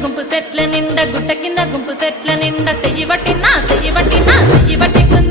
గుంపు సెట్ల నిండా గుట్ట కింద గుంపు సెట్ల నిండా చెయ్యి పట్టినా చెయ్యి పట్టినా చెయ్యి పట్టి